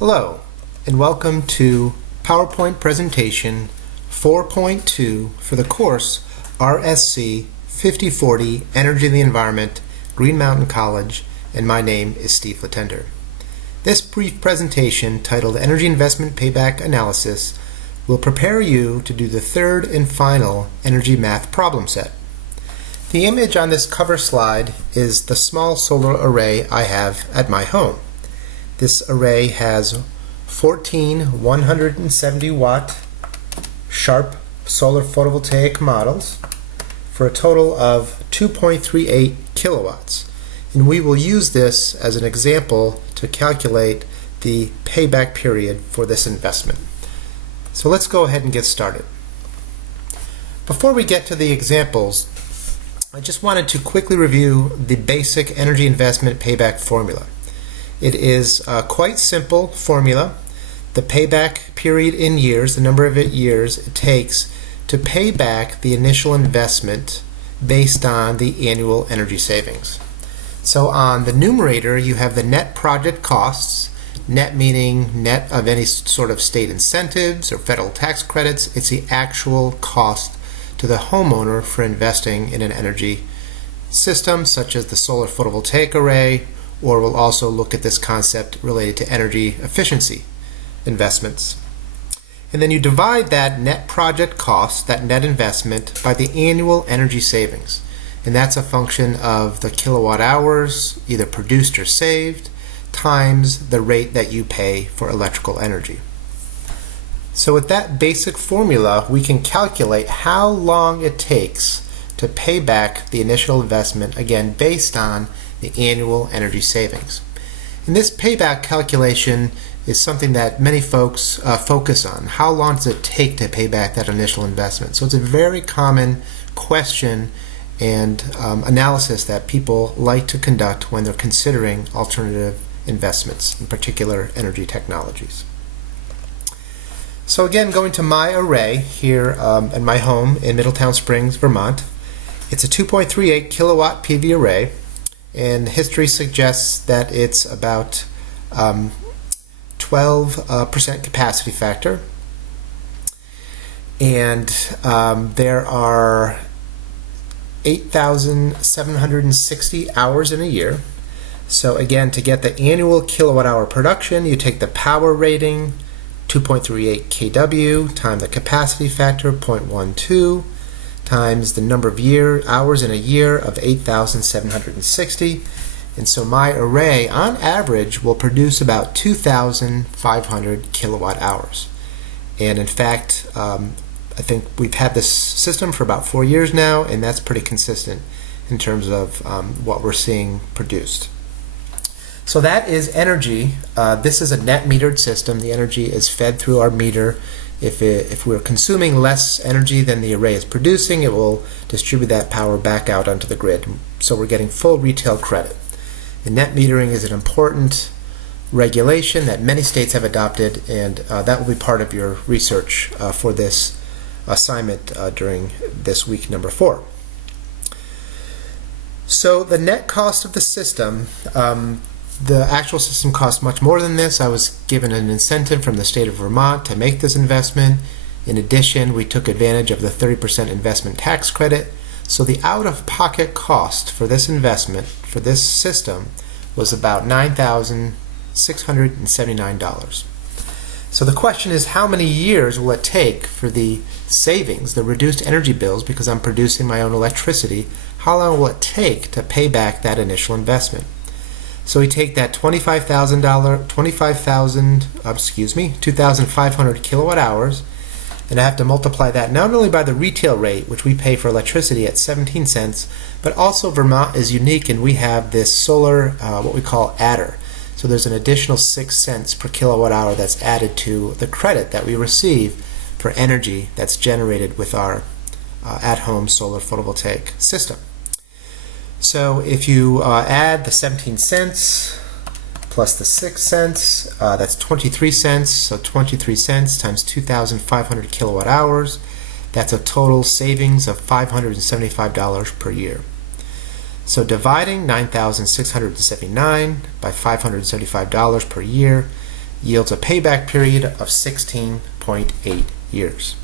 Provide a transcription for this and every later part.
Hello, and welcome to PowerPoint Presentation 4.2 for the course RSC 5040 Energy and the Environment, Green Mountain College, and my name is Steve Latender. This brief presentation, titled Energy Investment Payback Analysis, will prepare you to do the third and final energy math problem set. The image on this cover slide is the small solar array I have at my home. This array has 14 170 watt Sharp solar photovoltaic models for a total of 2.38 kilowatts. And we will use this as an example to calculate the payback period for this investment. So let's go ahead and get started. Before we get to the examples, I just wanted to quickly review the basic energy investment payback formula. It is a quite simple formula. The payback period in years, the number of years it takes to pay back the initial investment based on the annual energy savings. So on the numerator, you have the net project costs, net meaning net of any sort of state incentives or federal tax credits. It's the actual cost to the homeowner for investing in an energy system such as the solar photovoltaic array, or we'll also look at this concept related to energy efficiency investments. And then you divide that net project cost, that net investment, by the annual energy savings. And that's a function of the kilowatt hours, either produced or saved, times the rate that you pay for electrical energy. So with that basic formula, we can calculate how long it takes to pay back the initial investment, again, based on the annual energy savings. And this payback calculation is something that many folks focus on. How long does it take to pay back that initial investment? So it's a very common question and analysis that people like to conduct when they're considering alternative investments, in particular energy technologies. So again, going to my array here at my home in Middletown Springs, Vermont. It's a 2.38 kilowatt PV array, and history suggests that it's about 12% capacity factor. And there are 8,760 hours in a year. So again, to get the annual kilowatt hour production, you take the power rating, 2.38 kW, times the capacity factor, 0.12, times the number of hours in a year of 8,760. And so my array, on average, will produce about 2,500 kilowatt hours. And in fact, I think we've had this system for about 4 years now, and that's pretty consistent in terms of what we're seeing produced. So that is energy. This is a net metered system. The energy is fed through our meter. If we're consuming less energy than the array is producing, it will distribute that power back out onto the grid. So we're getting full retail credit. And net metering is an important regulation that many states have adopted, and that will be part of your research for this assignment during this week number 4. So the net cost of the system, the actual system costs much more than this. I was given an incentive from the state of Vermont to make this investment. In addition, we took advantage of the 30% investment tax credit. So the out-of-pocket cost for this investment, for this system, was about $9,679. So the question is, how many years will it take for the savings, the reduced energy bills, because I'm producing my own electricity, how long will it take to pay back that initial investment? So we take that 2,500 kilowatt hours, and I have to multiply that not only by the retail rate, which we pay for electricity at 17 cents, but also Vermont is unique, and we have this solar, what we call adder. So there's an additional 6 cents per kilowatt hour that's added to the credit that we receive for energy that's generated with our at-home solar photovoltaic system. So if you add the 17 cents plus the 6 cents, that's 23 cents. So 23 cents times 2,500 kilowatt hours, that's a total savings of $575 per year. So dividing 9,679 by $575 per year, yields a payback period of 16.8 years.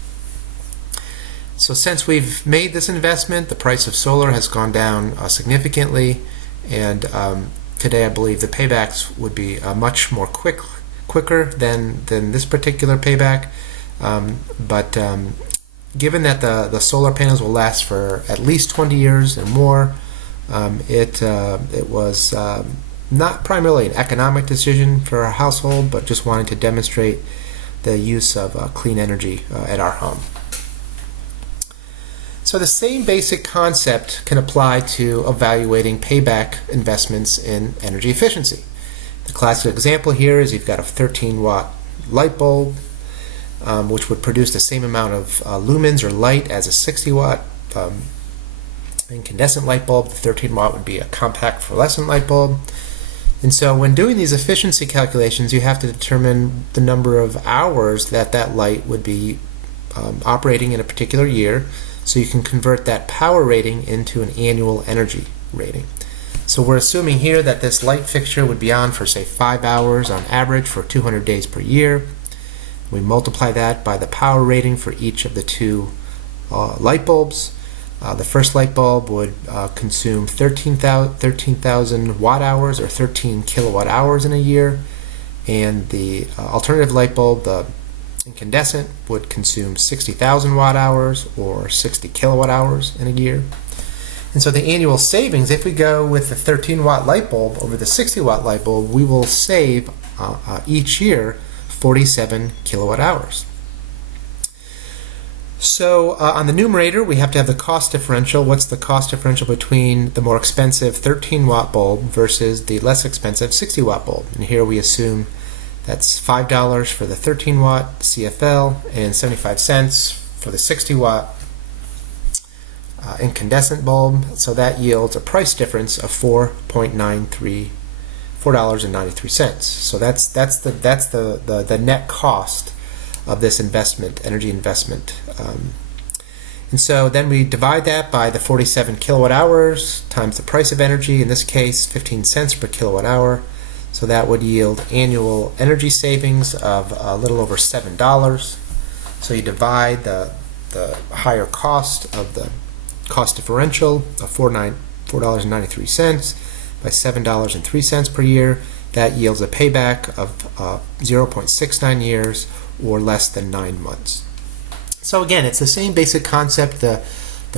So since we've made this investment, the price of solar has gone down significantly, and today I believe the paybacks would be much more quicker than this particular payback. But given that the solar panels will last for at least 20 years and more, it was not primarily an economic decision for our household, but just wanting to demonstrate the use of clean energy at our home. So the same basic concept can apply to evaluating payback investments in energy efficiency. The classic example here is you've got a 13-watt light bulb, which would produce the same amount of lumens or light as a 60-watt incandescent light bulb. The 13-watt would be a compact fluorescent light bulb. And so when doing these efficiency calculations, you have to determine the number of hours that light would be operating in a particular year, so you can convert that power rating into an annual energy rating. So we're assuming here that this light fixture would be on for, say, 5 hours on average for 200 days per year. We multiply that by the power rating for each of the two light bulbs. The first light bulb would consume 13,000 watt hours or 13 kilowatt hours in a year, and the alternative light bulb, the incandescent, would consume 60,000 watt hours or 60 kilowatt hours in a year. And so the annual savings, if we go with the 13-watt light bulb over the 60-watt light bulb, we will save each year 47 kilowatt hours. So on the numerator, we have to have the cost differential. What's the cost differential between the more expensive 13-watt bulb versus the less expensive 60-watt bulb? And here we assume that's $5 for the 13-watt CFL and 75 cents for the 60-watt incandescent bulb. So that yields a price difference of $4.93. So that's the net cost of this investment, energy investment. And so then we divide that by the 47 kilowatt hours times the price of energy, in this case 15 cents per kilowatt hour. So that would yield annual energy savings of a little over $7. So you divide the higher cost of the cost differential of $4.93 by $7.03 per year. That yields a payback of 0.69 years, or less than 9 months. So again, it's the same basic concept, the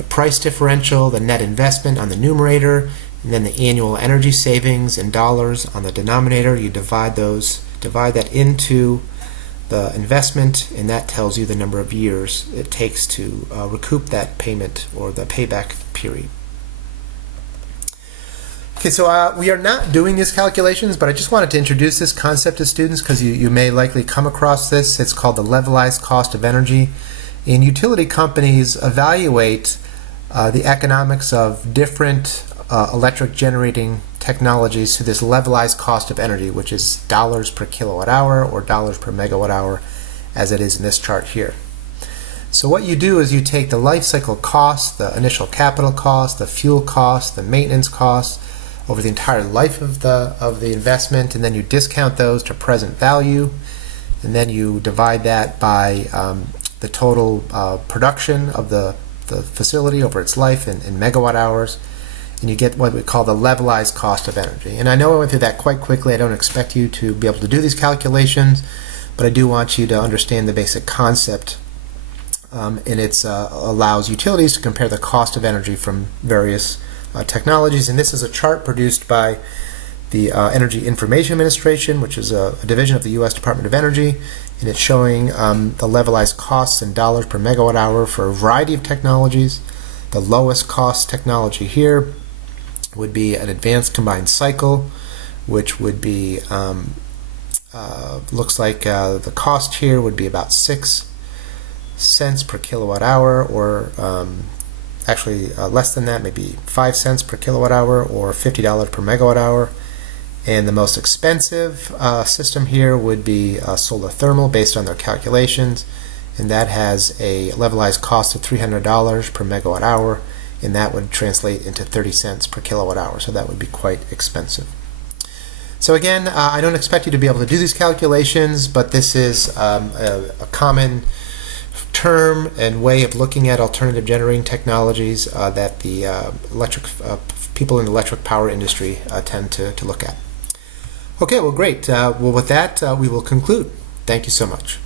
price differential, the net investment on the numerator, and then the annual energy savings in dollars on the denominator. You divide that into the investment, and that tells you the number of years it takes to recoup that payment or the payback period. Okay, so we are not doing these calculations, but I just wanted to introduce this concept to students because you may likely come across this. It's called the levelized cost of energy. And utility companies evaluate the economics of different electric generating technologies to this levelized cost of energy, which is dollars per kilowatt hour or dollars per megawatt hour, as it is in this chart here. So what you do is you take the life cycle cost, the initial capital cost, the fuel cost, the maintenance cost, over the entire life of the investment, and then you discount those to present value, and then you divide that by the total production of the facility over its life in megawatt hours, and you get what we call the levelized cost of energy. And I know I went through that quite quickly. I don't expect you to be able to do these calculations, but I do want you to understand the basic concept, and it allows utilities to compare the cost of energy from various technologies. And this is a chart produced by the Energy Information Administration, which is a division of the U.S. Department of Energy, and it's showing the levelized costs in dollars per megawatt hour for a variety of technologies. The lowest cost technology here would be an advanced combined cycle, which would be looks like the cost here would be about 6 cents per kilowatt hour, or actually less than that, maybe 5 cents per kilowatt hour, or $50 per megawatt hour. And the most expensive system here would be solar thermal, based on their calculations, and that has a levelized cost of $300 per megawatt hour, and that would translate into 30 cents per kilowatt hour, so that would be quite expensive. So again, I don't expect you to be able to do these calculations, but this is a common term and way of looking at alternative generating technologies that the people in the electric power industry tend to look at. Okay, well, great. Well, with that, we will conclude. Thank you so much.